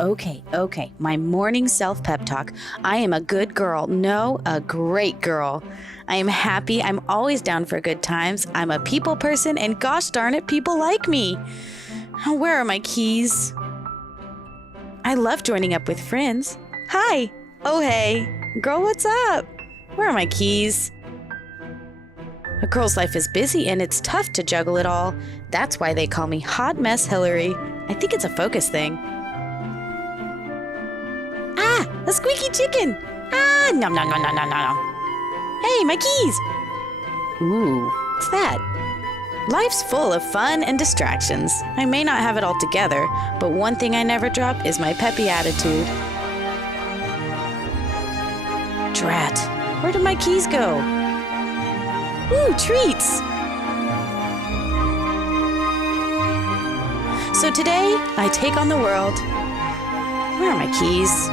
Okay. My morning self-pep talk. I am a good girl. No, a great girl. I am happy. I'm always down for good times. I'm a people person, and gosh darn it, people like me. Where are my keys? I love joining up with friends. Hi. Oh, hey. Girl, what's up? Where are my keys? A girl's life is busy and it's tough to juggle it all. That's why they call me Hot Mess Hillary. I think it's a focus thing. Ah, a squeaky chicken. Ah, nom nom nom nom nom nom. Hey, my keys. Ooh, what's that? Life's full of fun and distractions. I may not have it all together, but one thing I never drop is my peppy attitude. Drat, where did my keys go? Ooh, treats! So today, I take on the world. Where are my keys?